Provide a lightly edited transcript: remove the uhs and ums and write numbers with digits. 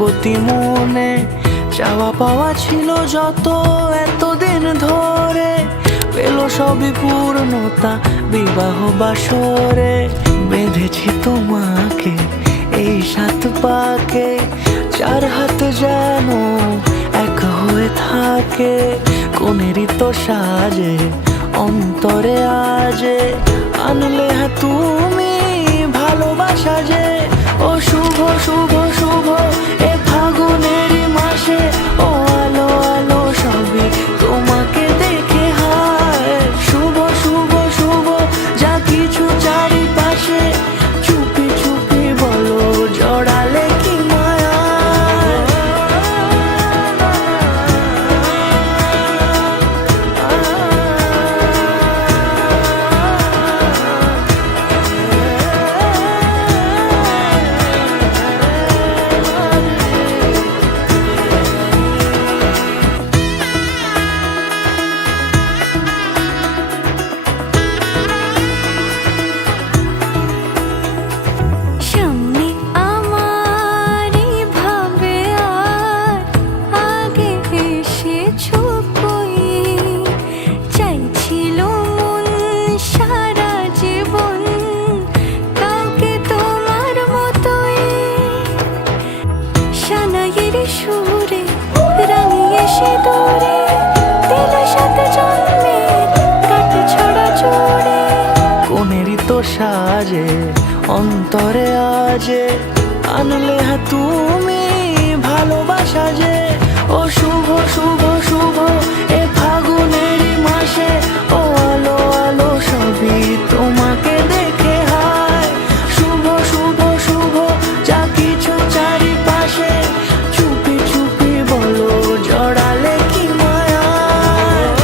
প্রতি মনে চাওয়া পাওয়া ছিল যত এতদিন ধরে, পেল সবই পূর্ণতা বিবাহ বাসরে। বেঁধেছি তোমাকে এই 7 পাকে, 4 হাত যেন এক হয়ে থাকে। কোনেরই তো সাজে অন্তরে আজে আনলে তুমি ভালোবাসা যে। ও শুভ শুভ শুভ এ ফাগুনেরই মাসে, ও আলো আলো সবই তোমাকে দেখে হায়। শুভ শুভ শুভ যা কিছু চারিপাশে, চুপি চুপি বলো জড়ালে কি মায়া। সুরে রাঙিয়ে সে দূরে দিল 7 জন্মের কাট ছড়া জোড়ে। কোনেরই তো সাজে অন্তরে আজে আনলে তুমি ভালোবাসা যে। ও শুভ শুভ